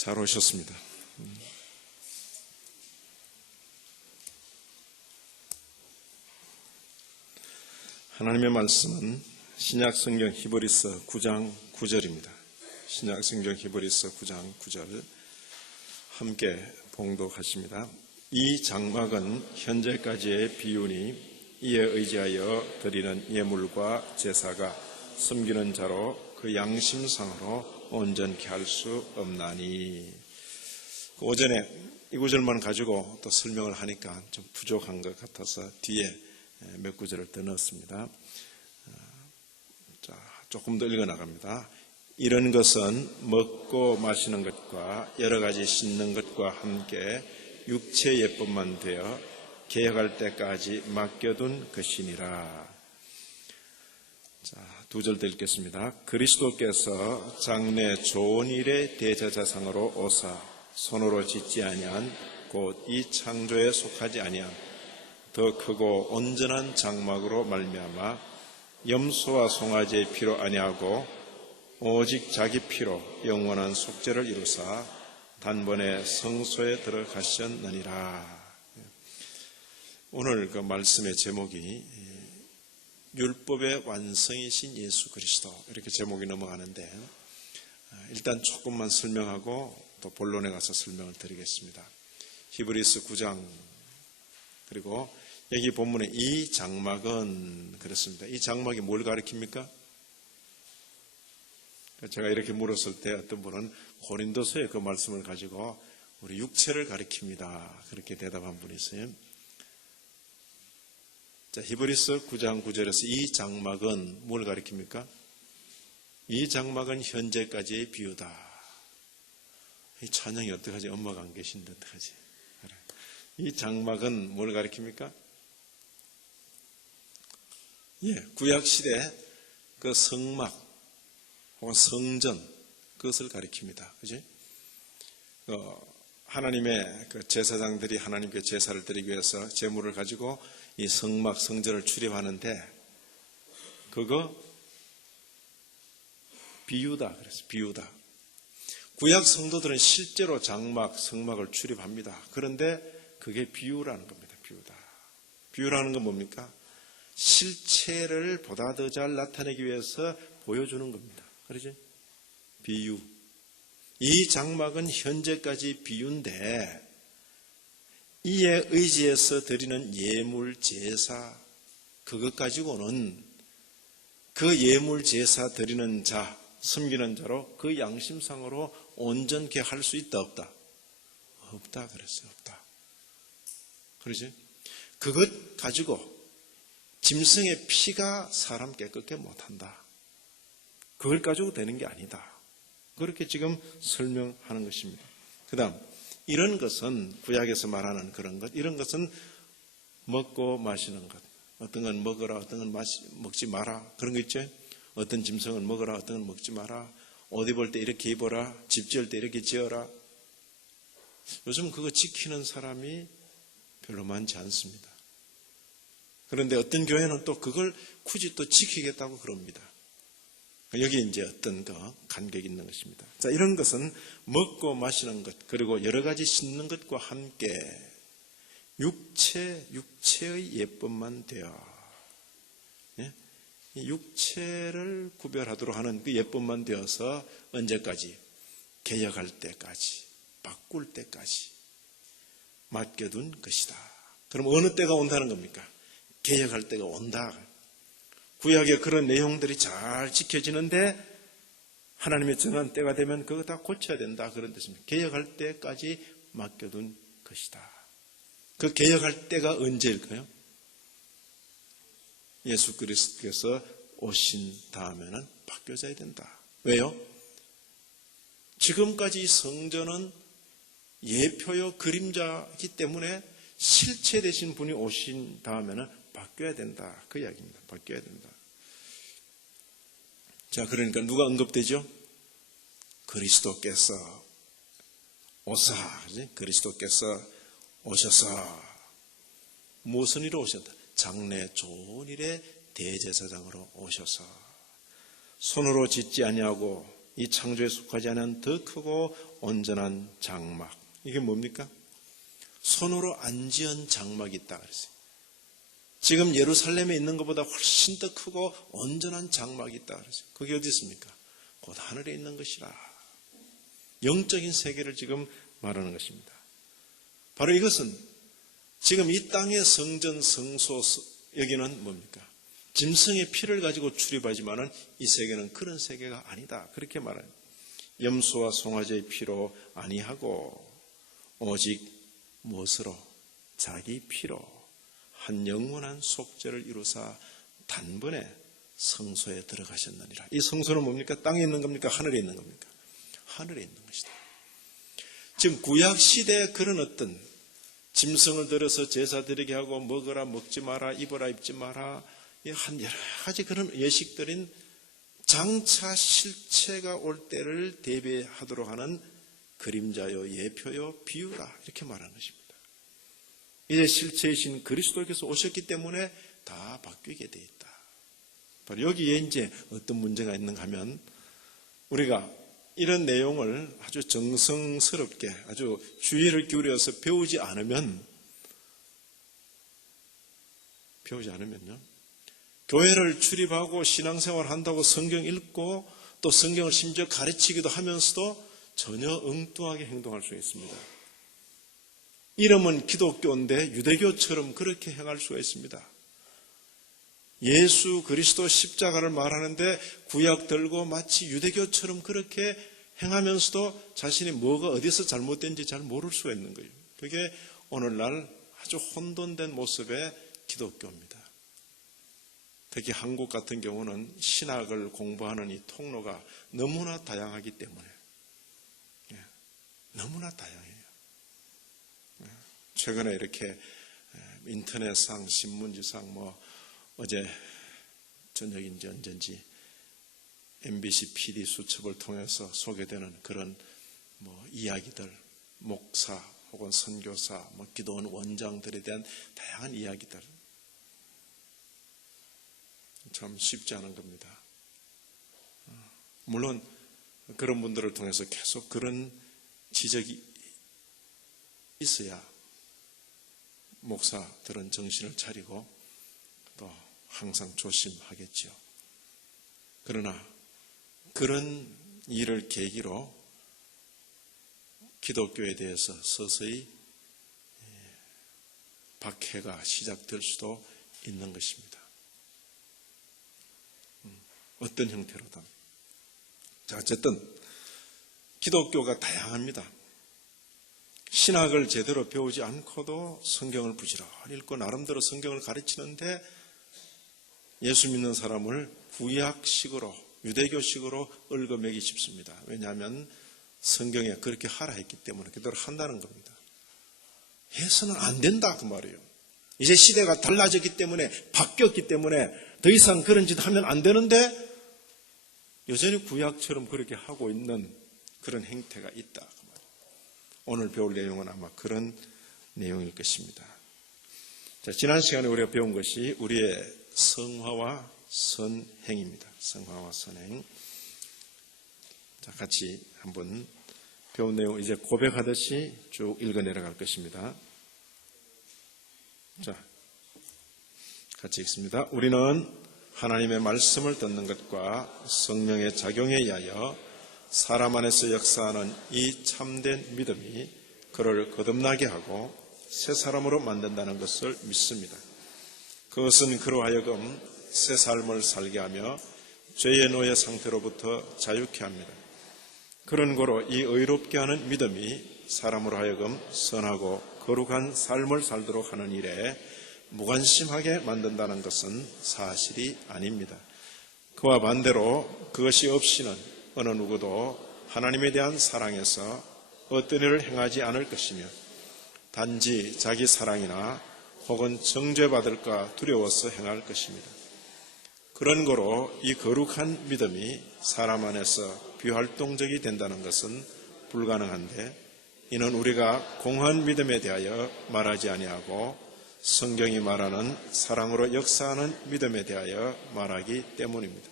잘 오셨습니다. 하나님의 말씀은 신약성경 히브리서 9장 9절입니다. 신약성경 히브리서 9장 9절 함께 봉독하십니다. 이 장막은 현재까지의 비유니 이에 의지하여 드리는 예물과 제사가 섬기는 자로 그 양심상으로 온전케 할 수 없나니. 오전에 이 구절만 가지고 또 설명을 하니까 좀 부족한 것 같아서 뒤에 몇 구절을 더 넣었습니다. 자, 조금 더 읽어나갑니다. 이런 것은 먹고 마시는 것과 여러 가지 씻는 것과 함께 육체 예법만 되어 개혁할 때까지 맡겨둔 것이니라. 자, 두 절 더 읽겠습니다. 그리스도께서 장래 좋은 일의 대제사장으로 오사 손으로 짓지 아니한 곧 이 창조에 속하지 아니한 더 크고 온전한 장막으로 말미암아 염소와 송아지의 피로 아니하고 오직 자기 피로 영원한 속죄를 이루사 단번에 성소에 들어가셨느니라. 오늘 그 말씀의 제목이 율법의 완성이신 예수 그리스도, 이렇게 제목이 넘어가는데 일단 조금만 설명하고 또 본론에 가서 설명을 드리겠습니다. 히브리서 9장, 그리고 여기 본문에 이 장막은 그렇습니다. 이 장막이 뭘 가리킵니까? 제가 이렇게 물었을 때 어떤 분은 고린도서의 그 말씀을 가지고 우리 육체를 가리킵니다, 그렇게 대답한 분이 있어요. 자, 히브리서 9장 9절에서 이 장막은 뭘 가리킵니까? 이 장막은 현재까지의 비유다. 이 찬양이 어떡하지? 엄마가 안 계신데 어떡하지? 그래. 이 장막은 뭘 가리킵니까? 구약시대 그 성막 혹은 성전, 그것을 가리킵니다. 그지? 하나님의 그 제사장들이 하나님께 제사를 드리기 위해서 제물을 가지고 이 성막, 성전을 출입하는데 그거 비유다 그랬어요. 비유다. 구약 성도들은 실제로 장막, 성막을 출입합니다. 그런데 그게 비유라는 겁니다. 비유다. 비유라는 건 뭡니까? 실체를 보다 더 잘 나타내기 위해서 보여주는 겁니다. 그러지? 비유. 이 장막은 현재까지 비유인데 이에 의지해서 드리는 예물 제사, 그것 가지고는 그 예물 제사 드리는 자, 섬기는 자로 그 양심상으로 온전케 할 수 있다 없다? 없다 그랬어요. 없다. 그러지? 그것 가지고 짐승의 피가 사람 깨끗게 못한다. 그걸 가지고 되는 게 아니다. 그렇게 지금 설명하는 것입니다. 그 다음, 이런 것은 구약에서 말하는 그런 것, 이런 것은 먹고 마시는 것. 어떤 건 먹어라, 어떤 건 먹지 마라. 그런 거 있죠? 어떤 짐승은 먹어라, 어떤 건 먹지 마라. 옷 입을 때 이렇게 입어라, 집 지을 때 이렇게 지어라. 요즘 그거 지키는 사람이 별로 많지 않습니다. 그런데 어떤 교회는 또 그걸 굳이 또 지키겠다고 그럽니다. 여기 이제 어떤 간격이 있는 것입니다. 자, 이런 것은 먹고 마시는 것, 그리고 여러 가지 씻는 것과 함께 육체의 예법만 되어, 이 육체를 구별하도록 하는 그 예법만 되어서 언제까지? 개혁할 때까지, 바꿀 때까지 맡겨둔 것이다. 그럼 어느 때가 온다는 겁니까? 개혁할 때가 온다. 구약의 그런 내용들이 잘 지켜지는데 하나님의 정한 때가 되면 그거 다 고쳐야 된다, 그런 뜻입니다. 개혁할 때까지 맡겨둔 것이다. 그 개혁할 때가 언제일까요? 예수 그리스도께서 오신 다음에는 바뀌어져야 된다. 왜요? 지금까지 성전은 예표요 그림자이기 때문에 실체 되신 분이 오신 다음에는 바뀌어야 된다, 그 이야기입니다. 바뀌어야 된다. 자, 그러니까 누가 언급되죠? 그리스도께서 오사, 그리스도께서 오셔서 무슨 일로 오셨다? 장래 좋은 일의 대제사장으로 오셔서 손으로 짓지 아니하고 이 창조에 속하지 않은 더 크고 온전한 장막. 이게 뭡니까? 손으로 안 지은 장막이 있다 그랬어요. 지금 예루살렘에 있는 것보다 훨씬 더 크고 온전한 장막이 있다 그랬어요. 그게 어디 있습니까? 곧 하늘에 있는 것이라. 영적인 세계를 지금 말하는 것입니다. 바로 이것은 지금 이 땅의 성전, 성소, 여기는 뭡니까? 짐승의 피를 가지고 출입하지만은 이 세계는 그런 세계가 아니다. 그렇게 말해요. 염소와 송아지의 피로 아니하고 오직 무엇으로? 자기 피로 한 영원한 속죄를 이루사 단번에 성소에 들어가셨느니라. 이 성소는 뭡니까? 땅에 있는 겁니까? 하늘에 있는 겁니까? 하늘에 있는 것이다. 지금 구약시대에 그런 어떤 짐승을 들여서 제사 드리게 하고 먹어라 먹지 마라 입어라 입지 마라 한 여러 가지 그런 예식들인 장차 실체가 올 때를 대비하도록 하는 그림자요 예표요 비유라 이렇게 말하는 것입니다. 이제 실체이신 그리스도께서 오셨기 때문에 다 바뀌게 돼 있다. 바로 여기에 이제 어떤 문제가 있는가 하면 우리가 이런 내용을 아주 정성스럽게 아주 주의를 기울여서 배우지 않으면요. 교회를 출입하고 신앙생활 한다고 성경 읽고 또 성경을 심지어 가르치기도 하면서도 전혀 엉뚱하게 행동할 수 있습니다. 이름은 기독교인데 유대교처럼 그렇게 행할 수가 있습니다. 예수 그리스도 십자가를 말하는데 구약 들고 마치 유대교처럼 그렇게 행하면서도 자신이 뭐가 어디서 잘못된지 잘 모를 수가 있는 거예요. 그게 오늘날 아주 혼돈된 모습의 기독교입니다. 특히 한국 같은 경우는 신학을 공부하는 이 통로가 너무나 다양하기 때문에 너무나 다양해요. 최근에 이렇게 인터넷상 신문지상 어제 저녁인지 언젠지 MBC PD 수첩을 통해서 소개되는 그런 이야기들, 목사 혹은 선교사, 기도원 원장들에 대한 다양한 이야기들 참 쉽지 않은 겁니다. 물론 그런 분들을 통해서 계속 그런 지적이 있어야 목사들은 정신을 차리고 또 항상 조심하겠죠. 그러나 그런 일을 계기로 기독교에 대해서 서서히 박해가 시작될 수도 있는 것입니다. 어떤 형태로든. 자, 어쨌든 기독교가 다양합니다. 신학을 제대로 배우지 않고도 성경을 부지런히 읽고 나름대로 성경을 가르치는데 예수 믿는 사람을 구약식으로 유대교식으로 얽어매기 쉽습니다. 왜냐하면 성경에 그렇게 하라 했기 때문에 그대로 한다는 겁니다. 해서는 안 된다 그 말이에요. 이제 시대가 달라졌기 때문에 바뀌었기 때문에 더 이상 그런 짓 하면 안 되는데 여전히 구약처럼 그렇게 하고 있는 그런 행태가 있다. 오늘 배울 내용은 아마 그런 내용일 것입니다. 자, 지난 시간에 우리가 배운 것이 우리의 성화와 선행입니다. 성화와 선행. 자, 같이 한번 배운 내용 이제 고백하듯이 쭉 읽어 내려갈 것입니다. 자, 같이 읽습니다. 우리는 하나님의 말씀을 듣는 것과 성령의 작용에 의하여 사람 안에서 역사하는 이 참된 믿음이 그를 거듭나게 하고 새 사람으로 만든다는 것을 믿습니다. 그것은 그로 하여금 새 삶을 살게 하며 죄의 노예 상태로부터 자유케 합니다. 그런 고로 이 의롭게 하는 믿음이 사람으로 하여금 선하고 거룩한 삶을 살도록 하는 일에 무관심하게 만든다는 것은 사실이 아닙니다. 그와 반대로 그것이 없이는 어느 누구도 하나님에 대한 사랑에서 어떤 일을 행하지 않을 것이며 단지 자기 사랑이나 혹은 정죄받을까 두려워서 행할 것입니다. 그런 거로 이 거룩한 믿음이 사람 안에서 비활동적이 된다는 것은 불가능한데 이는 우리가 공한 믿음에 대하여 말하지 아니하고 성경이 말하는 사랑으로 역사하는 믿음에 대하여 말하기 때문입니다.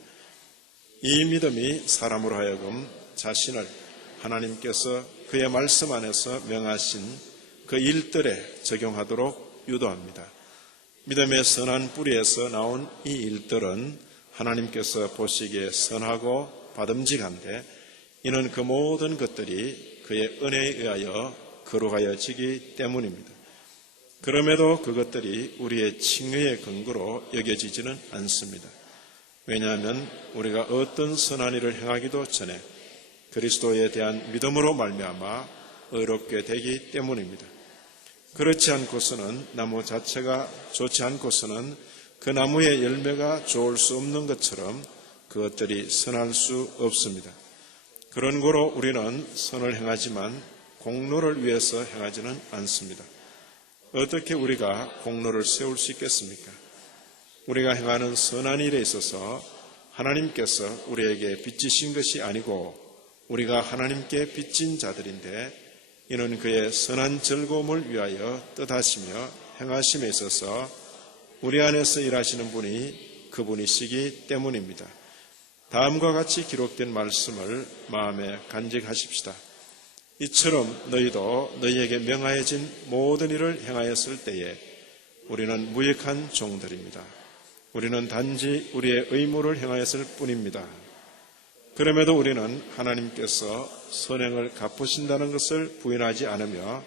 이 믿음이 사람으로 하여금 자신을 하나님께서 그의 말씀 안에서 명하신 그 일들에 적용하도록 유도합니다. 믿음의 선한 뿌리에서 나온 이 일들은 하나님께서 보시기에 선하고 바듬직한데 이는 그 모든 것들이 그의 은혜에 의하여 거룩하여지기 때문입니다. 그럼에도 그것들이 우리의 칭의의 근거로 여겨지지는 않습니다. 왜냐하면 우리가 어떤 선한 일을 행하기도 전에 그리스도에 대한 믿음으로 말미암아 의롭게 되기 때문입니다. 그렇지 않고서는 나무 자체가 좋지 않고서는 그 나무의 열매가 좋을 수 없는 것처럼 그것들이 선할 수 없습니다. 그런 고로 우리는 선을 행하지만 공로를 위해서 행하지는 않습니다. 어떻게 우리가 공로를 세울 수 있겠습니까? 우리가 행하는 선한 일에 있어서 하나님께서 우리에게 빚지신 것이 아니고 우리가 하나님께 빚진 자들인데 이는 그의 선한 즐거움을 위하여 뜻하시며 행하심에 있어서 우리 안에서 일하시는 분이 그분이시기 때문입니다. 다음과 같이 기록된 말씀을 마음에 간직하십시다. 이처럼 너희도 너희에게 명하여진 모든 일을 행하였을 때에 우리는 무익한 종들입니다. 우리는 단지 우리의 의무를 행하였을 뿐입니다. 그럼에도 우리는 하나님께서 선행을 갚으신다는 것을 부인하지 않으며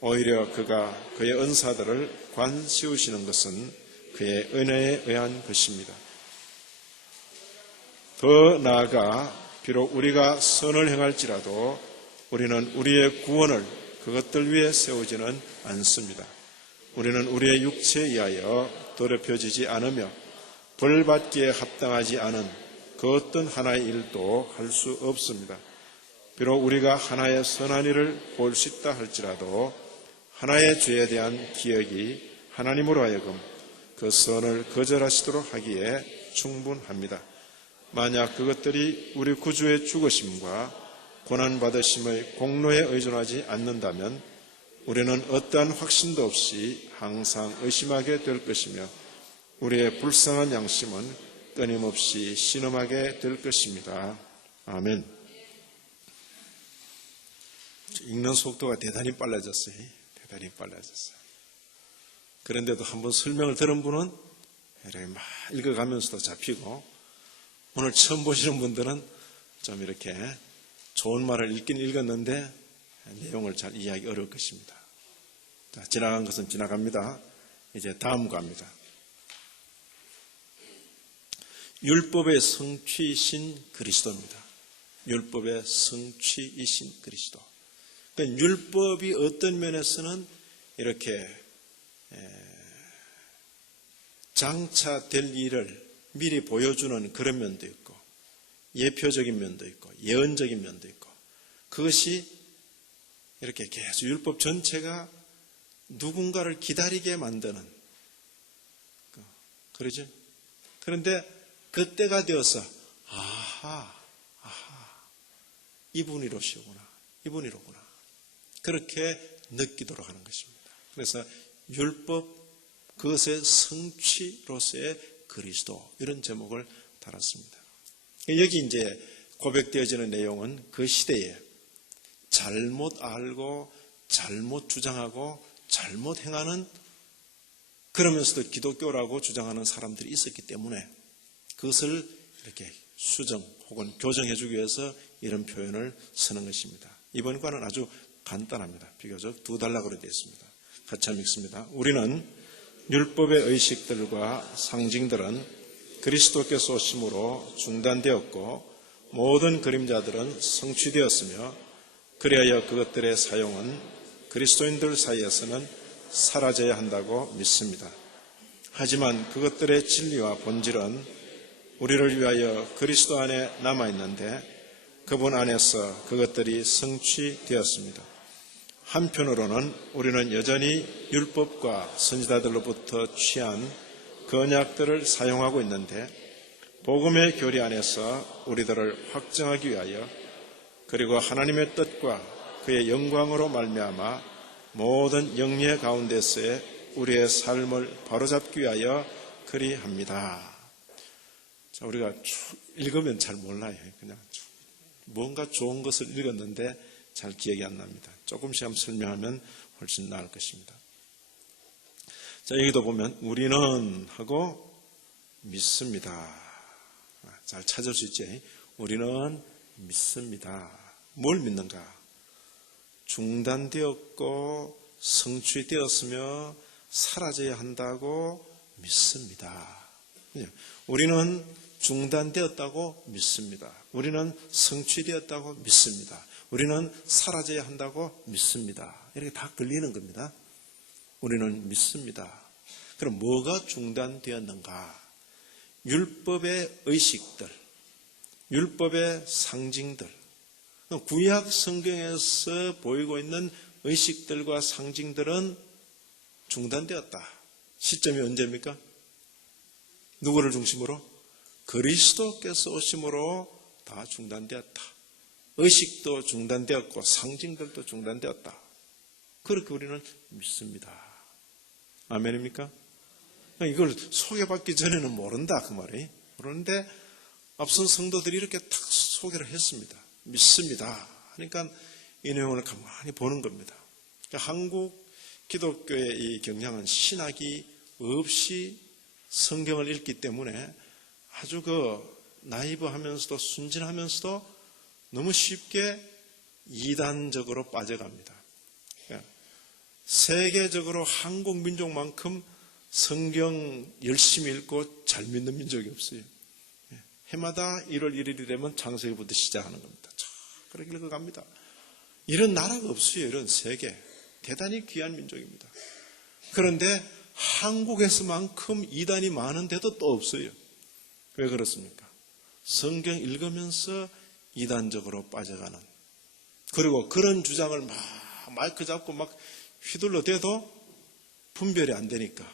오히려 그가 그의 은사들을 관씌우시는 것은 그의 은혜에 의한 것입니다. 더 나아가 비록 우리가 선을 행할지라도 우리는 우리의 구원을 그것들 위에 세우지는 않습니다. 우리는 우리의 육체에 의하여 더럽혀지지 않으며 벌받기에 합당하지 않은 그 어떤 하나의 일도 할 수 없습니다. 비록 우리가 하나의 선한 일을 볼 수 있다 할지라도 하나의 죄에 대한 기억이 하나님으로 하여금 그 선을 거절하시도록 하기에 충분합니다. 만약 그것들이 우리 구주의 죽으심과 고난받으심의 공로에 의존하지 않는다면 우리는 어떠한 확신도 없이 항상 의심하게 될 것이며 우리의 불쌍한 양심은 끊임없이 신음하게 될 것입니다. 아멘. 읽는 속도가 대단히 빨라졌어요. 대단히 빨라졌어요. 그런데도 한번 설명을 들은 분은 이렇게 막 읽어가면서도 잡히고 오늘 처음 보시는 분들은 좀 이렇게 좋은 말을 읽긴 읽었는데 내용을 잘 이해하기 어려울 것입니다. 자, 지나간 것은 지나갑니다. 이제 다음 갑니다. 율법의 성취이신 그리스도입니다. 율법의 성취이신 그리스도. 그러니까 율법이 어떤 면에서는 이렇게 장차될 일을 미리 보여주는 그런 면도 있고 예표적인 면도 있고 예언적인 면도 있고 그것이 이렇게 계속 율법 전체가 누군가를 기다리게 만드는 그러죠. 그런데 그때가 되어서 아하 이분이로시구나 이분이로구나 그렇게 느끼도록 하는 것입니다. 그래서 율법 그것의 성취로서의 그리스도 이런 제목을 달았습니다. 여기 이제 고백되어지는 내용은 그 시대에 잘못 알고 잘못 주장하고 잘못 행하는 그러면서도 기독교라고 주장하는 사람들이 있었기 때문에 그것을 이렇게 수정 혹은 교정해 주기 위해서 이런 표현을 쓰는 것입니다. 이번 과는 아주 간단합니다. 비교적 2단락으로 되어 있습니다. 같이 한번 읽습니다. 우리는 율법의 의식들과 상징들은 그리스도께서 오심으로 중단되었고 모든 그림자들은 성취되었으며 그리하여 그것들의 사용은 그리스도인들 사이에서는 사라져야 한다고 믿습니다. 하지만 그것들의 진리와 본질은 우리를 위하여 그리스도 안에 남아있는데 그분 안에서 그것들이 성취되었습니다. 한편으로는 우리는 여전히 율법과 선지자들로부터 취한 그 언약들을 사용하고 있는데 복음의 교리 안에서 우리들을 확정하기 위하여 그리고 하나님의 뜻과 그의 영광으로 말미암아 모든 영예 가운데서의 우리의 삶을 바로잡기 위하여 그리합니다. 자, 우리가 읽으면 잘 몰라요. 그냥 뭔가 좋은 것을 읽었는데 잘 기억이 안 납니다. 조금씩 한번 설명하면 훨씬 나을 것입니다. 자, 여기도 보면 우리는 하고 믿습니다. 잘 찾을 수 있지? 우리는 믿습니다. 뭘 믿는가? 중단되었고 성취되었으며 사라져야 한다고 믿습니다. 우리는 중단되었다고 믿습니다. 우리는 성취되었다고 믿습니다. 우리는 사라져야 한다고 믿습니다. 이렇게 다 걸리는 겁니다. 우리는 믿습니다. 그럼 뭐가 중단되었는가? 율법의 의식들, 율법의 상징들, 구약 성경에서 보이고 있는 의식들과 상징들은 중단되었다. 시점이 언제입니까? 누구를 중심으로? 그리스도께서 오심으로 다 중단되었다. 의식도 중단되었고 상징들도 중단되었다. 그렇게 우리는 믿습니다. 아멘입니까? 이걸 소개받기 전에는 모른다 그 말이. 그런데 앞선 성도들이 이렇게 탁 소개를 했습니다. 믿습니다. 그러니까 이 내용을 가만히 보는 겁니다. 그러니까 한국 기독교의 이 경향은 신학이 없이 성경을 읽기 때문에 아주 나이브하면서도 순진하면서도 너무 쉽게 이단적으로 빠져갑니다. 세계적으로 한국 민족만큼 성경 열심히 읽고 잘 믿는 민족이 없어요. 해마다 1월 1일이 되면 창세기부터 시작하는 겁니다. 그렇게 읽어갑니다. 이런 나라가 없어요. 이런 세계. 대단히 귀한 민족입니다. 그런데 한국에서만큼 이단이 많은데도 또 없어요. 왜 그렇습니까? 성경 읽으면서 이단적으로 빠져가는, 그리고 그런 주장을 막 마이크 잡고 막 휘둘러 대도 분별이 안 되니까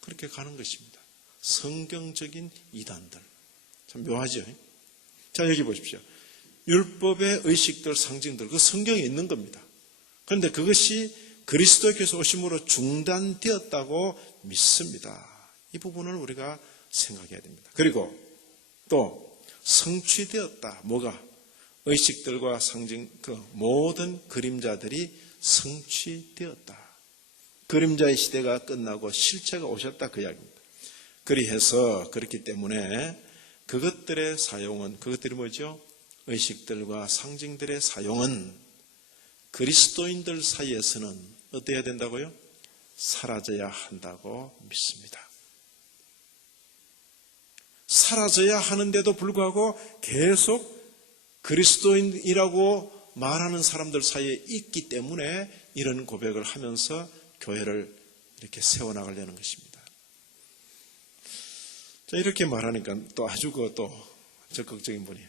그렇게 가는 것입니다. 성경적인 이단들. 참 묘하죠. 자, 여기 보십시오. 율법의 의식들, 상징들, 그 성경에 있는 겁니다. 그런데 그것이 그리스도께서 오심으로 중단되었다고 믿습니다. 이 부분을 우리가 생각해야 됩니다. 그리고 또 성취되었다. 뭐가? 의식들과 상징, 그 모든 그림자들이 성취되었다. 그림자의 시대가 끝나고 실체가 오셨다 그 이야기입니다. 그리해서 그렇기 때문에 그것들의 사용은, 그것들이 뭐죠? 의식들과 상징들의 사용은 그리스도인들 사이에서는 어때야 된다고요? 사라져야 한다고 믿습니다. 사라져야 하는데도 불구하고 계속 그리스도인이라고 말하는 사람들 사이에 있기 때문에 이런 고백을 하면서 교회를 이렇게 세워나가려는 것입니다. 자, 이렇게 말하니까 또 아주 또 적극적인 분이,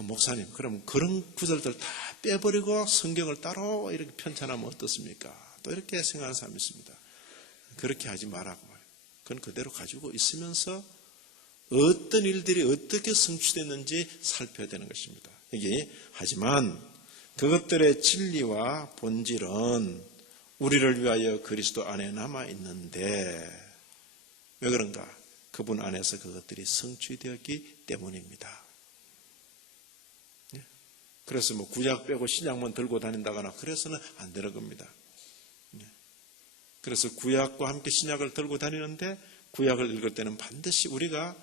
목사님, 그럼 그런 구절들 다 빼버리고 성경을 따로 이렇게 편찬하면 어떻습니까? 또 이렇게 생각하는 사람이 있습니다. 그렇게 하지 말라고 말해요. 그건 그대로 가지고 있으면서 어떤 일들이 어떻게 성취됐는지 살펴야 되는 것입니다. 여기 하지만 그것들의 진리와 본질은 우리를 위하여 그리스도 안에 남아 있는데, 왜 그런가? 그분 안에서 그것들이 성취되었기 때문입니다. 그래서 구약 빼고 신약만 들고 다닌다거나 그래서는 안 되는 겁니다. 그래서 구약과 함께 신약을 들고 다니는데, 구약을 읽을 때는 반드시 우리가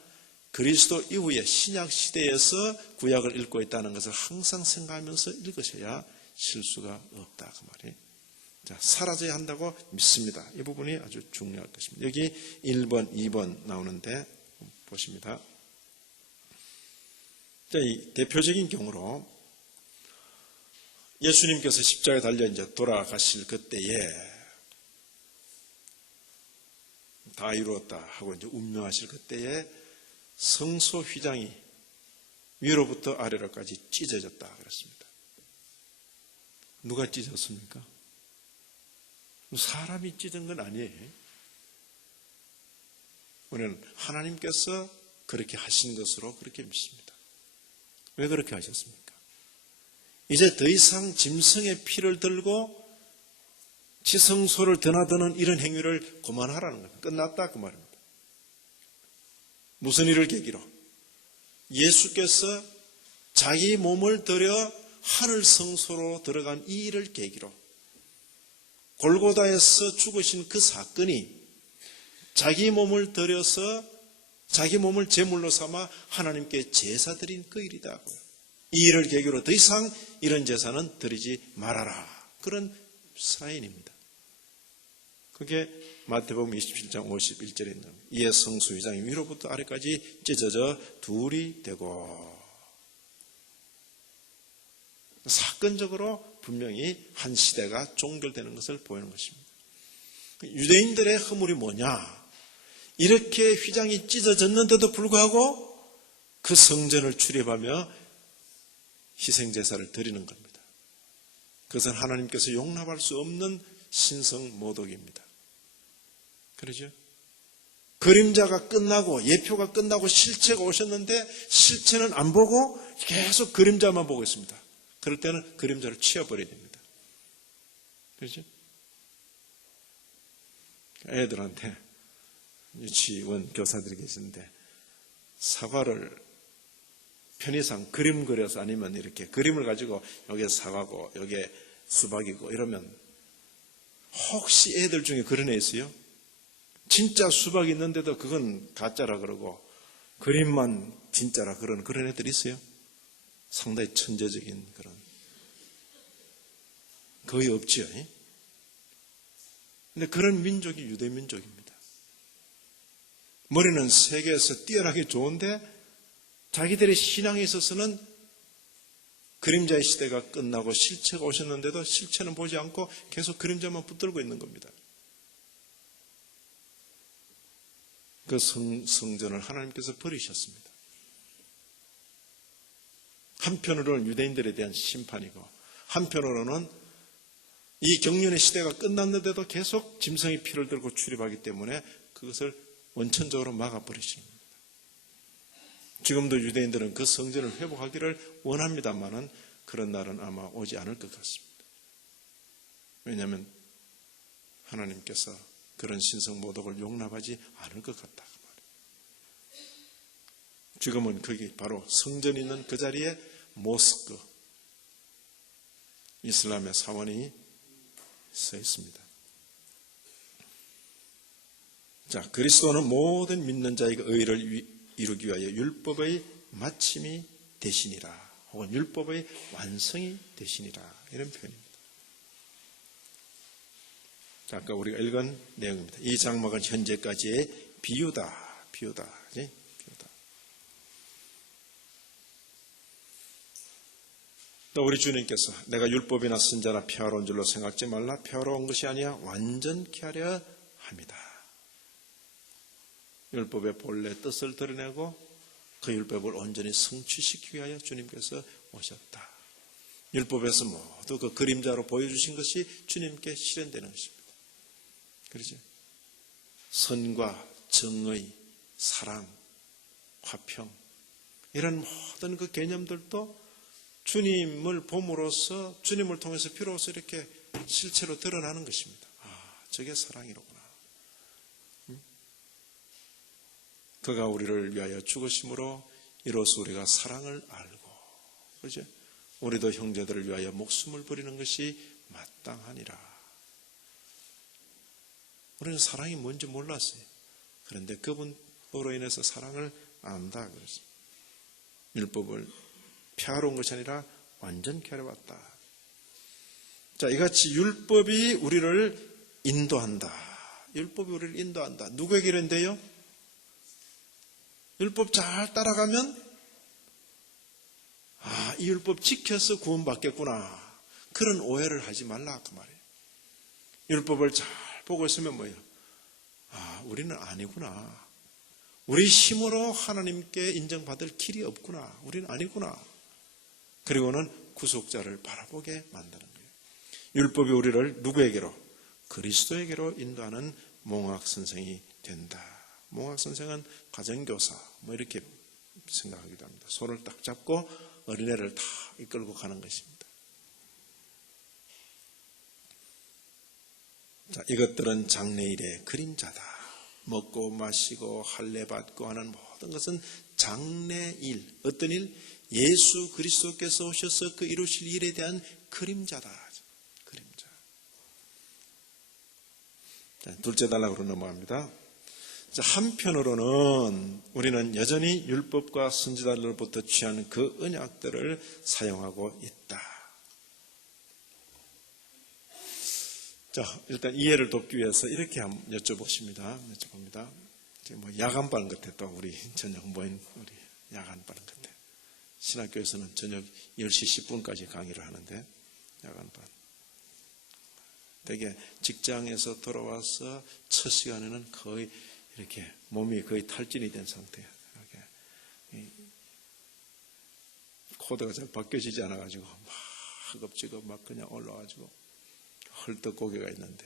그리스도 이후에 신약 시대에서 구약을 읽고 있다는 것을 항상 생각하면서 읽으셔야 실수가 없다 그 말이에요. 자, 사라져야 한다고 믿습니다. 이 부분이 아주 중요할 것입니다. 여기 1번, 2번 나오는데 보십니다. 자, 이 대표적인 경우로 예수님께서 십자가에 달려 이제 돌아가실 그때에 다 이루었다 하고 이제 운명하실 그때에 성소 휘장이 위로부터 아래로까지 찢어졌다 그랬습니다. 누가 찢었습니까? 사람이 찢은 건 아니에요. 우리는 하나님께서 그렇게 하신 것으로 그렇게 믿습니다. 왜 그렇게 하셨습니까? 이제 더 이상 짐승의 피를 들고 지성소를 드나드는 이런 행위를 그만하라는 겁니다. 끝났다 그 말입니다. 무슨 일을 계기로? 예수께서 자기 몸을 들여 하늘 성소로 들어간 이 일을 계기로 골고다에서 죽으신 그 사건이 자기 몸을 들여서 자기 몸을 제물로 삼아 하나님께 제사 드린 그 일이다. 이 일을 계기로 더 이상 이런 제사는 드리지 말아라. 그런 사인입니다. 그게 마태복음 27장 51절에 있는 이에 성수의장이 위로부터 아래까지 찢어져 둘이 되고, 사건적으로 분명히 한 시대가 종결되는 것을 보이는 것입니다. 유대인들의 허물이 뭐냐? 이렇게 휘장이 찢어졌는데도 불구하고 그 성전을 출입하며 희생제사를 드리는 겁니다. 그것은 하나님께서 용납할 수 없는 신성모독입니다. 그러죠? 그림자가 끝나고 예표가 끝나고 실체가 오셨는데 실체는 안 보고 계속 그림자만 보고 있습니다. 그럴 때는 그림자를 치워버려야 됩니다. 그렇죠? 애들한테 유치원 교사들이 계시는데 사과를 편의상 그림 그려서 아니면 이렇게 그림을 가지고 여기에 사과고 여기에 수박이고 이러면 혹시 애들 중에 그런 애 있어요? 진짜 수박이 있는데도 그건 가짜라 그러고 그림만 진짜라 그런 애들 있어요? 상당히 천재적인 그런, 거의 없지요. 근데 그런 민족이 유대 민족입니다. 머리는 세계에서 뛰어나게 좋은데 자기들의 신앙에 있어서는 그림자의 시대가 끝나고 실체가 오셨는데도 실체는 보지 않고 계속 그림자만 붙들고 있는 겁니다. 그 성전을 하나님께서 버리셨습니다. 한편으로는 유대인들에 대한 심판이고 한편으로는 이 경륜의 시대가 끝났는데도 계속 짐승의 피를 들고 출입하기 때문에 그것을 원천적으로 막아버리시는 겁니다. 지금도 유대인들은 그 성전을 회복하기를 원합니다만은 그런 날은 아마 오지 않을 것 같습니다. 왜냐하면 하나님께서 그런 신성모독을 용납하지 않을 것 같다. 지금은 거기 바로 성전이 있는 그 자리에 모스크, 이슬람의 사원이 서 있습니다. 자, 그리스도는 모든 믿는 자에게 의를 이루기 위하여 율법의 마침이 되시니라, 혹은 율법의 완성이 되시니라, 이런 표현입니다. 자, 아까 우리가 읽은 내용입니다. 이 장막은 현재까지의 비유다. 또 우리 주님께서 내가 율법이나 선자나 평화로운 줄로 생각지 말라. 평화로운 것이 아니야 완전케 하려 합니다. 율법의 본래 뜻을 드러내고 그 율법을 온전히 성취시키기 위하여 주님께서 오셨다. 율법에서 모두 그 그림자로 보여주신 것이 주님께 실현되는 것입니다. 그렇죠? 선과 정의, 사랑, 화평, 이런 모든 그 개념들도 주님을 봄으로써, 주님을 통해서 비로소 이렇게 실체로 드러나는 것입니다. 아, 저게 사랑이로구나. 그가 우리를 위하여 죽으심으로 이로써 우리가 사랑을 알고, 그렇죠? 우리도 형제들을 위하여 목숨을 버리는 것이 마땅하니라. 우리는 사랑이 뭔지 몰랐어요. 그런데 그분으로 인해서 사랑을 안다 그랬습니다. 율법을 평화로운 것이 아니라 완전케 하려 왔다. 자, 이같이 율법이 우리를 인도한다. 율법이 우리를 인도한다. 누구에게 이런데요? 율법 잘 따라가면 이 율법 지켜서 구원받겠구나. 그런 오해를 하지 말라 그 말이에요. 율법을 잘 보고 있으면 뭐예요? 우리는 아니구나. 우리 힘으로 하나님께 인정받을 길이 없구나. 우리는 아니구나. 그리고는 구속자를 바라보게 만드는 거예요. 율법이 우리를 누구에게로? 그리스도에게로 인도하는 몽학선생이 된다. 몽학선생은 가정교사 이렇게 생각하기도 합니다. 손을 딱 잡고 어린애를 다 이끌고 가는 것입니다. 자, 이것들은 장래일의 그림자다. 먹고 마시고 할례 받고 하는 모든 것은 장래일, 어떤 일? 예수 그리스도께서 오셔서 그 이루실 일에 대한 그림자다. 그림자. 자, 둘째 단락으로 넘어갑니다. 자, 한편으로는 우리는 여전히 율법과 선지자들로부터 취한 그 언약들을 사용하고 있다. 자, 일단 이해를 돕기 위해서 이렇게 한번 여쭤봅니다. 뭐 야간반 같아, 또 우리 저녁 모인 우리 야간반 같아. 신학교에서는 저녁 10시 10분까지 강의를 하는데, 야간반. 되게 직장에서 돌아와서 첫 시간에는 거의 이렇게 몸이 거의 탈진이 된 상태예요. 이렇게 코드가 잘 바뀌어지지 않아가지고 막 허겁지겁 막 그냥 올라와가지고 헐떡 고개가 있는데,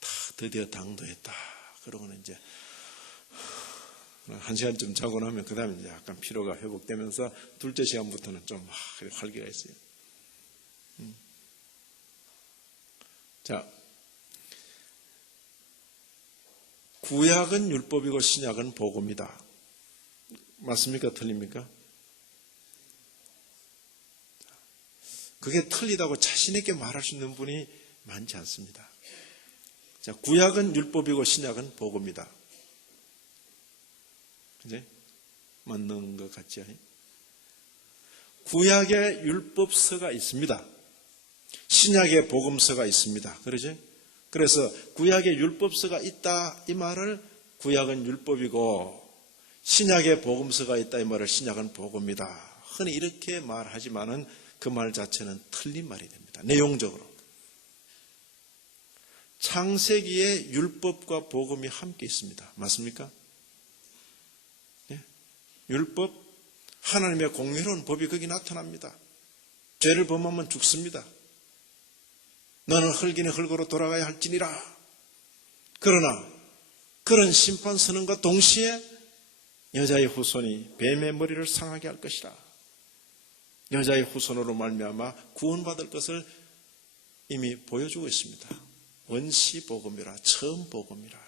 다 드디어 당도했다. 그러고는 이제 1시간쯤 자고 나면 그 다음에 이제 약간 피로가 회복되면서 둘째 시간부터는 좀 활기가 있어요. 자, 구약은 율법이고 신약은 복음이다. 맞습니까? 틀립니까? 그게 틀리다고 자신있게 말할 수 있는 분이 많지 않습니다. 자, 구약은 율법이고 신약은 복음이다. 그지? 맞는 것 같지? 구약에 율법서가 있습니다. 신약에 복음서가 있습니다. 그러지? 그래서 구약에 율법서가 있다 이 말을 구약은 율법이고 신약에 복음서가 있다 이 말을 신약은 복음이다. 흔히 이렇게 말하지만은 그 말 자체는 틀린 말이 됩니다. 내용적으로. 창세기에 율법과 복음이 함께 있습니다. 맞습니까? 네? 율법, 하나님의 공의로운 법이 거기 나타납니다. 죄를 범하면 죽습니다. 너는 흙이니 흙으로 돌아가야 할지니라. 그러나 그런 심판 선언과 동시에 여자의 후손이 뱀의 머리를 상하게 할 것이라. 여자의 후손으로 말미암아 구원받을 것을 이미 보여주고 있습니다. 원시 복음이라, 처음 복음이라.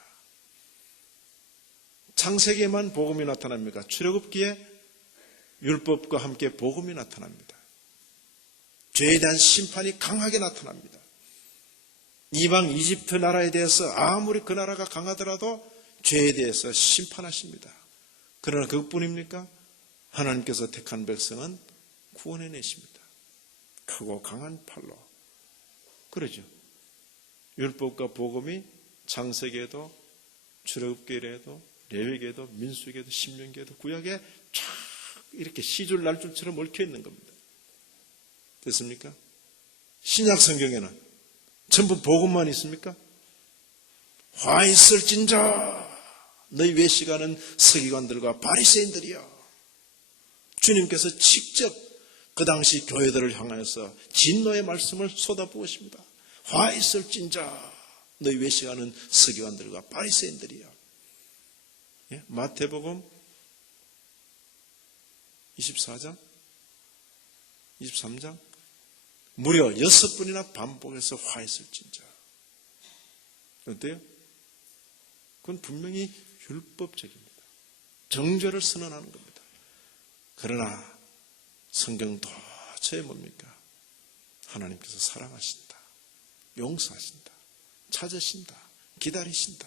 창세기에만 복음이 나타납니까? 출애굽기에 율법과 함께 복음이 나타납니다. 죄에 대한 심판이 강하게 나타납니다. 이방 이집트 나라에 대해서 아무리 그 나라가 강하더라도 죄에 대해서 심판하십니다. 그러나 그것뿐입니까? 하나님께서 택한 백성은 구원해내십니다. 크고 강한 팔로. 그러죠. 율법과 복음이 창세기에도 출애굽기에도 레위기에도 민수기에도 신명기에도 구약에 쫙 이렇게 시줄 날줄처럼 얽혀 있는 겁니다. 됐습니까? 신약 성경에는 전부 복음만 있습니까? 화 있을진저 너희 외식하는 서기관들과 바리새인들이여. 주님께서 직접 그 당시 교회들을 향해서 진노의 말씀을 쏟아부으십니다. 화 있을진저 너희 외식하는 서기관들과 바리새인들이여. 예? 마태복음 24장 23장 무려 6번이나 반복해서 화 있을진저. 어때요? 그건 분명히 율법적입니다. 정죄를 선언하는 겁니다. 그러나 성경 도처에 뭡니까? 하나님께서 사랑하신다. 용서하신다. 찾으신다. 기다리신다.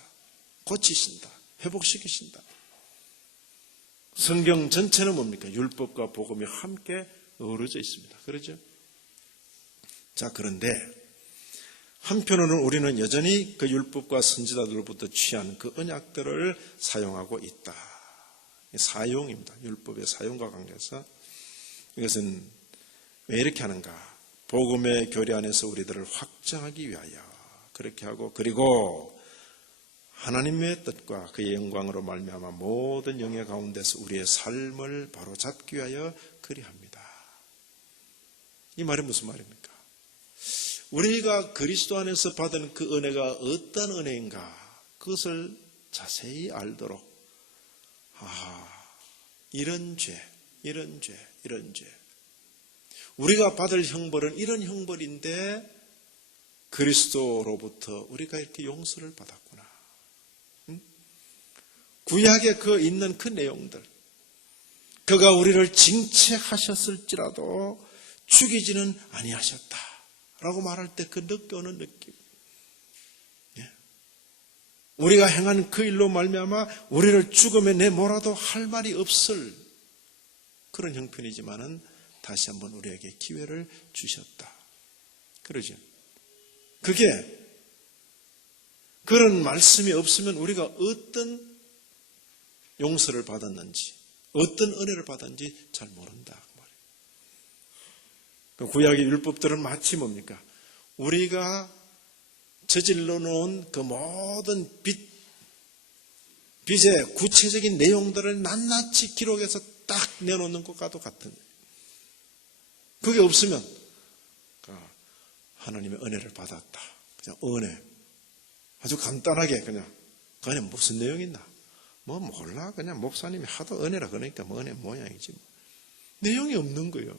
고치신다. 회복시키신다. 성경 전체는 뭡니까? 율법과 복음이 함께 어우러져 있습니다. 그렇죠? 자, 그런데 한편으로는 우리는 여전히 그 율법과 선지자들로부터 취한 그 언약들을 사용하고 있다. 사용입니다. 율법의 사용과 관계해서 이것은 왜 이렇게 하는가? 복음의 교리 안에서 우리들을 확정하기 위하여 그렇게 하고, 그리고 하나님의 뜻과 그의 영광으로 말미암아 모든 영의 가운데서 우리의 삶을 바로 잡기 위하여 그리합니다. 이 말이 무슨 말입니까? 우리가 그리스도 안에서 받은 그 은혜가 어떤 은혜인가 그것을 자세히 알도록 이런 죄, 이런 죄, 이런 죄. 우리가 받을 형벌은 이런 형벌인데 그리스도로부터 우리가 이렇게 용서를 받았구나. 구약에 그 있는 그 내용들, 그가 우리를 징책하셨을지라도 죽이지는 아니하셨다라고 말할 때 그 느껴오는 느낌, 우리가 행한 그 일로 말미암아 우리를 죽음에 내몰아도 할 말이 없을 그런 형편이지만은 다시 한번 우리에게 기회를 주셨다. 그러죠. 그게 그런 말씀이 없으면 우리가 어떤 용서를 받았는지, 어떤 은혜를 받았는지 잘 모른다. 구약의 율법들은 마치 뭡니까? 우리가 저질러 놓은 그 모든 빚의 구체적인 내용들을 낱낱이 기록해서 딱 내놓는 것과도 같은 거예요. 그게 없으면 하나님의 은혜를 받았다. 그냥 은혜. 아주 간단하게 그냥 그 안에 무슨 내용이 있나? 뭐 몰라. 그냥 목사님이 하도 은혜라 그러니까 뭐 은혜 모양이지. 내용이 없는 거예요.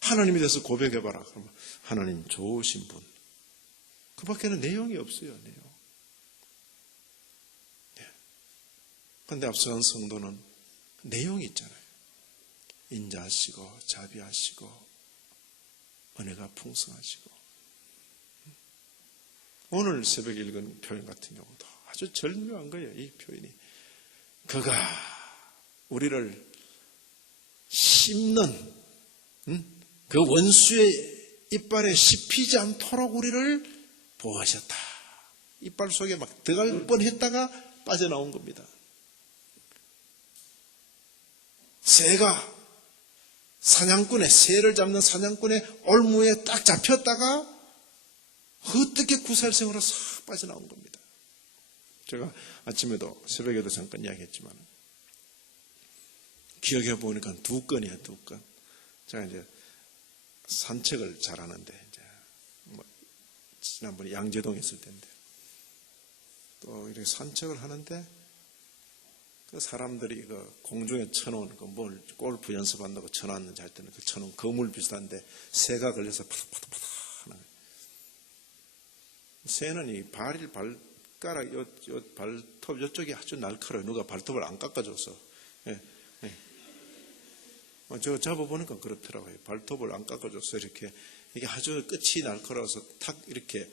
하나님에 대해서 고백해봐라. 그러면 하나님 좋으신 분. 그 밖에는 내용이 없어요. 내용. 그런데 앞서간 성도는 내용이 있잖아요. 인자하시고 자비하시고 은혜가 풍성하시고. 오늘 새벽에 읽은 표현 같은 경우도 아주 절묘한 거예요. 이 표현이. 그가 우리를 씹는 그 원수의 이빨에 씹히지 않도록 우리를 보호하셨다. 이빨 속에 막 들어갈 뻔했다가 빠져나온 겁니다. 새가 새를 잡는 사냥꾼의 올무에 딱 잡혔다가 어떻게 구살생으로 싹 빠져나온 겁니다. 제가 아침에도 새벽에도 잠깐 이야기했지만 기억해 보니까 2건이에요. 2건. 제가 이제 산책을 잘하는데 이제 지난번에 양재동에 있을 때인데 또 이렇게 산책을 하는데 그 사람들이 그 공중에 쳐놓은 그 뭘 골프 연습한다고 쳐놨는지 할 때는 그 쳐놓은 거물 비슷한데 새가 걸려서 파닥파닥파닥 하는 거예요. 새는 이 발가락 요 발톱 이쪽이 아주 날카로워요. 누가 발톱을 안 깎아줘서. 예. 제가 잡아보니까 그렇더라고요. 발톱을 안 깎아줘서 이렇게 이게 아주 끝이 날카로워서 탁 이렇게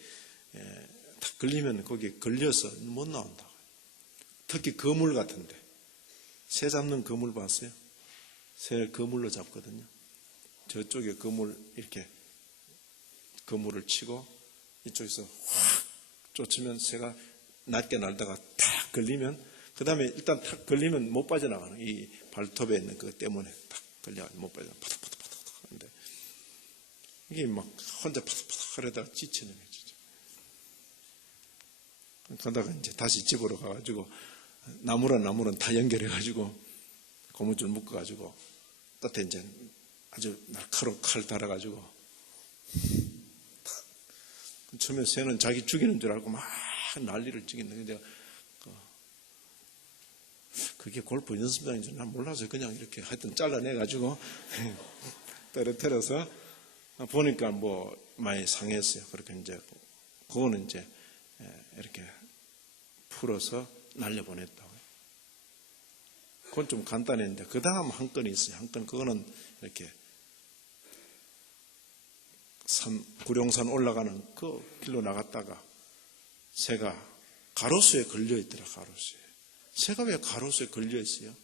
탁 걸리면 거기에 걸려서 못 나온다. 특히 거물 같은데 새 잡는 거물 봤어요? 새 거물로 잡거든요. 저쪽에 거물 이렇게 거물을 치고 이쪽에서 확 쫓으면 새가 낮게 날다가 탁 걸리면 그 다음에 일단 탁 걸리면 못 빠져나가는 이 발톱에 있는 그 때문에 탁 걸려가지고 못 빠져나가 파닥파닥파닥 하는데 이게 막 혼자 파닥파닥 하려다가 지치는 거죠. 그러다가 이제 다시 집으로 가가지고 나무랑 다 연결해가지고 고무줄 묶어가지고 끝에 이제 아주 날카로운 칼 달아가지고 처음에 새는 자기 죽이는 줄 알고 막 난리를 치겠는데 그게 골프 연습장인 줄 난 몰라서 그냥 이렇게 하여튼 잘라내가지고 떨어뜨려서 보니까 뭐 많이 상했어요. 그렇게 이제 그거는 이제 이렇게 풀어서 날려보냈다고요. 그건 좀 간단했는데 그 다음 한 건이 있어요. 한 건 그거는 이렇게 구룡산 올라가는 그 길로 나갔다가 새가 가로수에 걸려있더라. 가로수에. 새가 왜 가로수에 걸려있어요?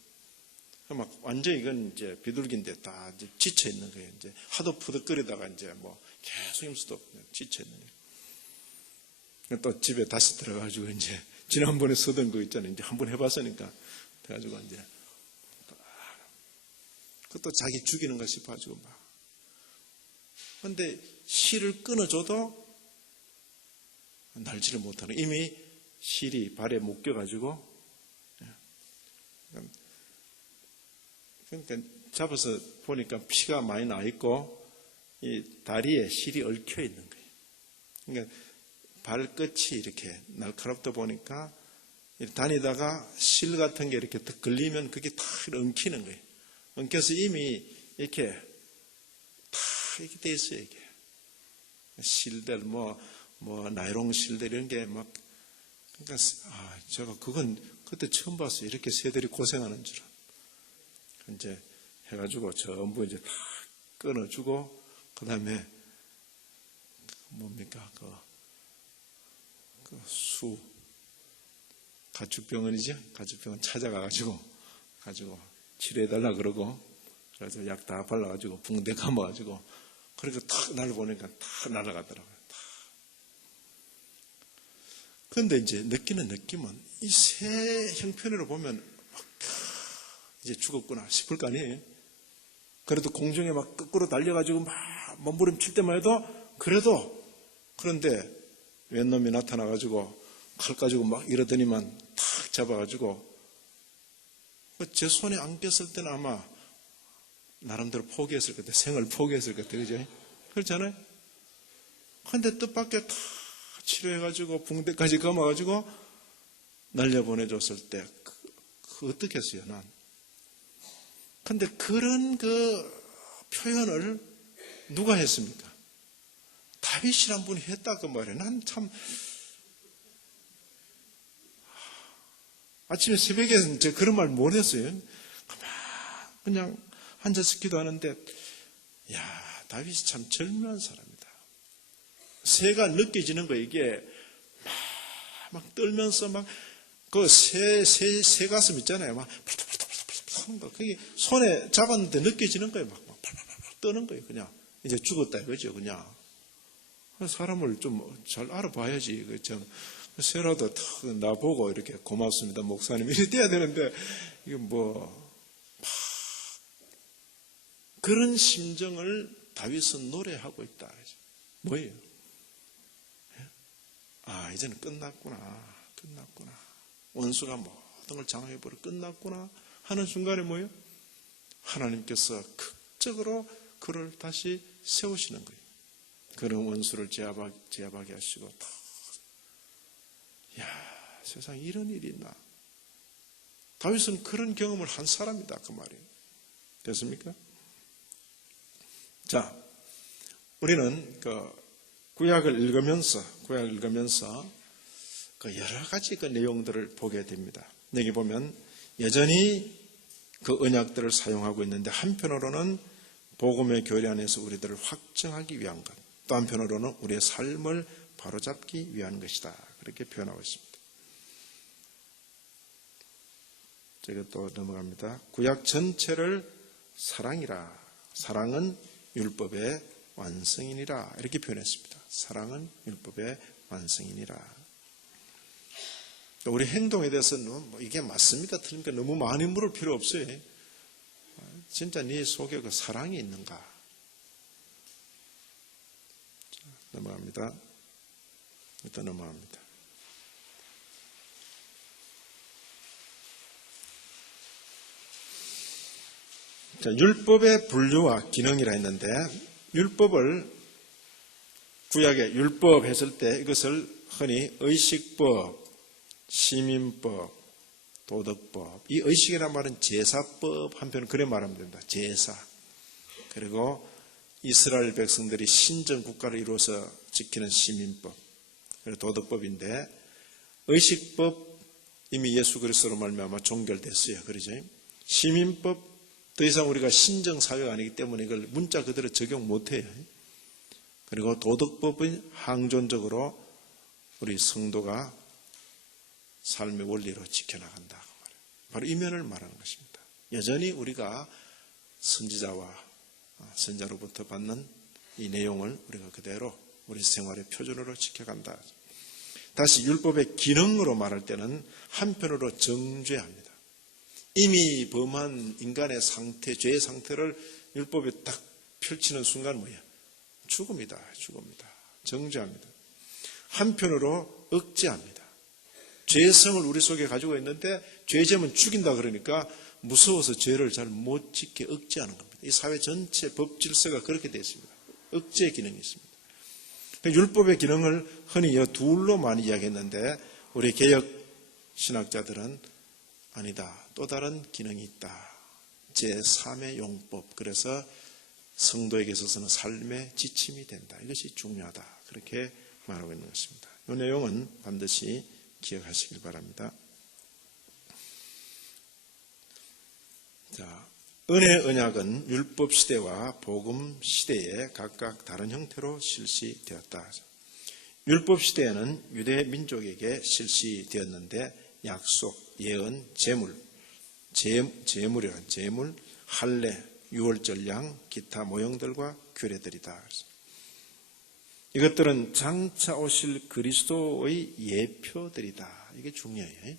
막 완전히 이건 이제 비둘기인데 다 이제 지쳐있는 거예요. 이제 하도 푸득거리다가 이제 뭐 계속 힘써도 지쳐있는 거예요. 또 집에 다시 들어가지고 이제 지난번에 쓰던 거 있잖아요. 이제 한번 해봤으니까 그래가지고 이제 그것도 자기 죽이는 거 싶어가지고 막. 근데 실을 끊어줘도 날지를 못하는 이미 실이 발에 묶여가지고 그러니까 잡아서 보니까 피가 많이 나 있고 이 다리에 실이 얽혀 있는 거예요. 그러니까 발끝이 이렇게 날카롭다 보니까 다니다가 실 같은 게 이렇게 딱 걸리면 그게 다 엉키는 거예요. 엉켜서 이미 이렇게 다 이렇게 돼 있어요. 이게 실들 뭐 나이롱 실들 이런 게 막 그러니까 제가 그건 그때 처음 봤어요. 이렇게 새들이 고생하는 줄은. 이제 해가지고 전부 이제 다 끊어주고 그 다음에 뭡니까 그 가축병원이죠. 가축병원 찾아가가지고 치료해달라 그러고 그래서 약 다 발라가지고 붕대 감아가지고 그러니까 탁 날아보니까 다 날아가더라고요. 그런데 이제 느끼는 느낌은 이 새 형편으로 보면 이제 죽었구나 싶을 거 아니에요. 그래도 공중에 막 거꾸로 달려가지고 막 몸부림칠 때만 해도 그런데 웬 놈이 나타나가지고 칼 가지고 막 이러더니만 탁 잡아가지고 제 손에 안 꼈을 때는 아마 나름대로 포기했을 것 같아요. 생을 포기했을 것 같아요. 그죠? 그렇잖아요? 근데 뜻밖의 다 치료해가지고 붕대까지 감아가지고 날려보내줬을 때 어떻게 했어요, 난? 근데 그런 그 표현을 누가 했습니까? 다윗이란 분이 했다 그 말이에요. 난 참 아침에 새벽에 제가 그런 말 못 했어요. 그냥 앉아서 기도하는데 다윗이 참 절묘한 사람이다. 새가 느껴지는 거 이게 막 떨면서 막 그 새 가슴 있잖아요. 막 그게 손에 잡았는데 느껴지는 거예요. 막 팔팔팔 떠는 거예요. 그냥 이제 죽었다 이거죠. 그냥 사람을 좀 잘 알아봐야지. 새라도 탁 나보고 이렇게 고맙습니다 목사님 이렇게 돼야 되는데 이게 그런 심정을 다윗은 노래하고 있다. 뭐예요? 이제는 끝났구나. 원수가 모든 걸 장악해버려 끝났구나 하는 순간에 뭐예요? 하나님께서 극적으로 그를 다시 세우시는 거예요. 그런 원수를 제압하게 하시고 세상에 이런 일이 있나. 다윗은 그런 경험을 한 사람이다 그 말이에요. 됐습니까? 자, 우리는 구약을 읽으면서 그 여러 가지 그 내용들을 보게 됩니다. 여기 보면 여전히 그 언약들을 사용하고 있는데 한편으로는 복음의 교리 안에서 우리들을 확정하기 위한 것, 또 한편으로는 우리의 삶을 바로잡기 위한 것이다. 그렇게 표현하고 있습니다. 제가 또 넘어갑니다. 구약 전체를 사랑이라. 사랑은 율법의 완성이니라. 이렇게 표현했습니다. 사랑은 율법의 완성이니라. 우리 행동에 대해서는 이게 맞습니까? 틀립니까? 너무 많이 물을 필요 없어요. 진짜 네 속에 그 사랑이 있는가? 자, 넘어갑니다. 일단 넘어갑니다. 자, 율법의 분류와 기능이라 했는데 율법을 구약에 율법 했을 때 이것을 흔히 의식법, 시민법, 도덕법, 이 의식이라는 말은 제사법 한편 그래 말하면 된다. 제사. 그리고 이스라엘 백성들이 신정 국가를 이루어서 지키는 시민법, 그리고 도덕법인데 의식법 이미 예수 그리스도로 말미암아 종결됐어요. 그러죠? 시민법 더 이상 우리가 신정 사회가 아니기 때문에 이걸 문자 그대로 적용 못해요. 그리고 도덕법은 항존적으로 우리 성도가 삶의 원리로 지켜나간다. 바로 이 면을 말하는 것입니다. 여전히 우리가 선지자와 선자로부터 받는 이 내용을 우리가 그대로 우리 생활의 표준으로 지켜간다. 다시 율법의 기능으로 말할 때는 한편으로 정죄합니다. 이미 범한 인간의 상태, 죄의 상태를 율법에 딱 펼치는 순간 뭐야? 죽음이다. 정죄합니다. 한편으로 억제합니다. 죄성을 우리 속에 가지고 있는데 죄지으면 죽인다 그러니까 무서워서 죄를 잘 못 짓게 억제하는 겁니다. 이 사회 전체 법 질서가 그렇게 되어 있습니다. 억제 기능이 있습니다. 율법의 기능을 흔히 이 둘로 많이 이야기했는데 우리 개혁 신학자들은 아니다. 또 다른 기능이 있다. 제3의 용법. 그래서 성도에게 있어서는 삶의 지침이 된다. 이것이 중요하다. 그렇게 말하고 있는 것입니다. 이 내용은 반드시 기억하시길 바랍니다. 자, 은혜 언약은 율법 시대와 복음 시대에 각각 다른 형태로 실시되었다. 율법 시대에는 유대 민족에게 실시되었는데 약속, 예언, 제물, 할례, 유월절량, 기타 모형들과 규례들이다. 이것들은 장차 오실 그리스도의 예표들이다. 이게 중요해요.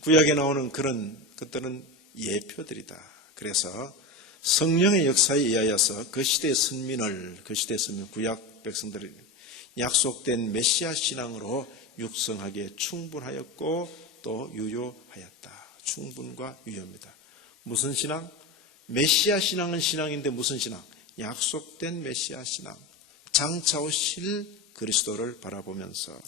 구약에 나오는 그런 것들은 예표들이다. 그래서 성령의 역사에 의하여서 그 시대의 선민을, 구약 백성들을 약속된 메시아 신앙으로 육성하기에 충분하였고 또 유효하였다. 충분과 유효입니다. 무슨 신앙? 메시아 신앙은 신앙인데 무슨 신앙? 약속된 메시아 신앙. 장차 오실 그리스도를 바라보면서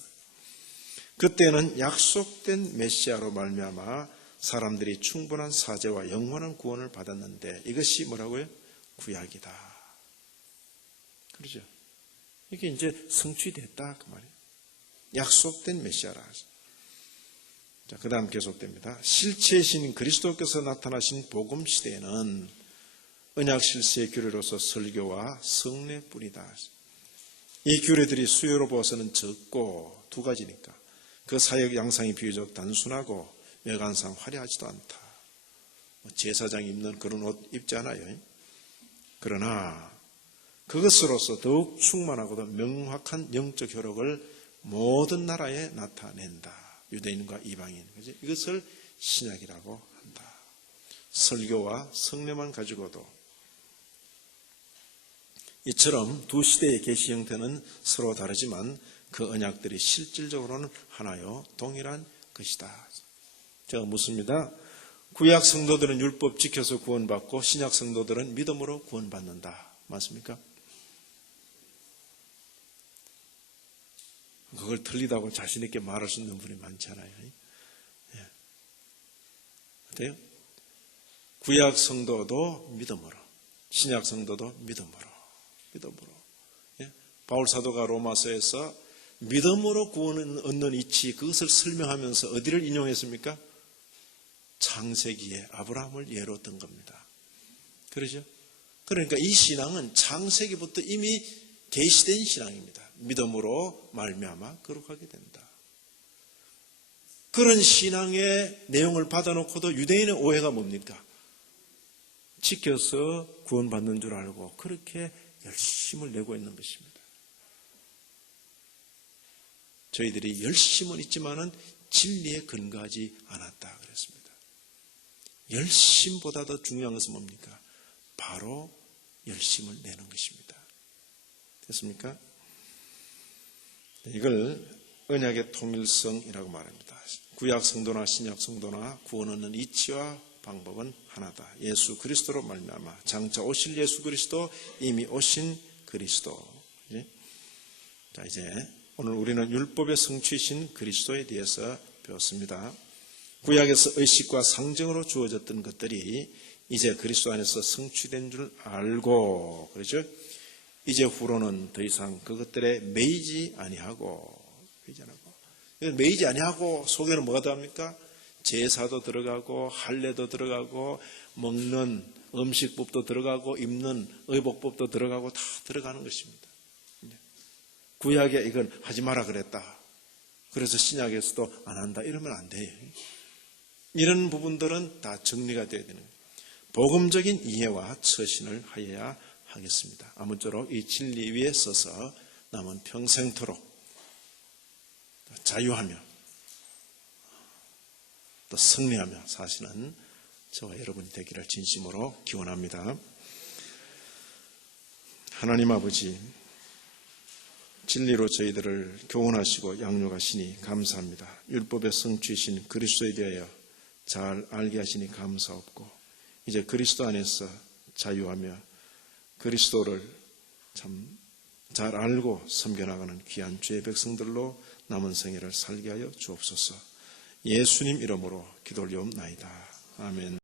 그때는 약속된 메시아로 말미암아 사람들이 충분한 사죄와 영원한 구원을 받았는데 이것이 뭐라고요? 구약이다. 그렇죠? 이게 이제 성취됐다 그 말이에요. 약속된 메시아라. 자, 그 다음 계속됩니다. 실체이신 그리스도께서 나타나신 복음 시대에는 언약 실세의 규례로서 설교와 성례뿐이다. 이 규례들이 수요로 보아서는 적고 두 가지니까 그 사역 양상이 비교적 단순하고 외관상 화려하지도 않다. 제사장이 입는 그런 옷 입지 않아요. 그러나 그것으로서 더욱 충만하고도 명확한 영적 효력을 모든 나라에 나타낸다. 유대인과 이방인. 이것을 신약이라고 한다. 설교와 성례만 가지고도 이처럼 두 시대의 계시 형태는 서로 다르지만 그 언약들이 실질적으로는 하나요 동일한 것이다. 제가 묻습니다. 구약 성도들은 율법 지켜서 구원받고 신약 성도들은 믿음으로 구원받는다. 맞습니까? 그걸 틀리다고 자신 있게 말할 수 있는 분이 많지 않아요. 예. 어때요? 구약 성도도 믿음으로, 신약 성도도 믿음으로. 예? 바울 사도가 로마서에서 믿음으로 구원을 얻는 이치, 그것을 설명하면서 어디를 인용했습니까? 창세기에 아브라함을 예로 든 겁니다. 그러죠? 그러니까 이 신앙은 창세기부터 이미 계시된 신앙입니다. 믿음으로 말미암아 거룩하게 된다. 그런 신앙의 내용을 받아놓고도 유대인의 오해가 뭡니까? 지켜서 구원받는 줄 알고 그렇게 열심을 내고 있는 것입니다. 저희들이 열심은 있지만은 진리에 근거하지 않았다 그랬습니다. 열심보다 더 중요한 것은 뭡니까? 바로 열심을 내는 것입니다. 됐습니까? 이걸 언약의 통일성이라고 말합니다. 구약 성도나 신약 성도나 구원 얻는 이치와 방법은 하나다. 예수 그리스도로 말미암아 장차 오실 예수 그리스도, 이미 오신 그리스도. 자, 이제 오늘 우리는 율법의 성취이신 그리스도에 대해서 배웠습니다. 구약에서 의식과 상징으로 주어졌던 것들이 이제 그리스도 안에서 성취된 줄 알고, 그렇죠? 이제 후로는 더 이상 그것들에 매이지 아니하고 속에는 뭐가 들어갑니까? 제사도 들어가고 할례도 들어가고 먹는 음식법도 들어가고 입는 의복법도 들어가고 다 들어가는 것입니다. 구약에 이건 하지 마라 그랬다. 그래서 신약에서도 안 한다. 이러면 안 돼요. 이런 부분들은 다 정리가 되어야 되는 거예요. 복음적인 이해와 처신을 하여야 하겠습니다. 아무쪼록 이 진리 위에 서서 남은 평생토록 자유하며 또 승리하며 사시는 저와 여러분이 되기를 진심으로 기원합니다. 하나님 아버지, 진리로 저희들을 교훈하시고 양육하시니 감사합니다. 율법의 성취이신 그리스도에 대하여 잘 알게 하시니 감사없고 이제 그리스도 안에서 자유하며 그리스도를 참 잘 알고 섬겨나가는 귀한 주의 백성들로 남은 생애를 살게 하여 주옵소서. 예수님 이름으로 기도를 올리옵나이다. 아멘.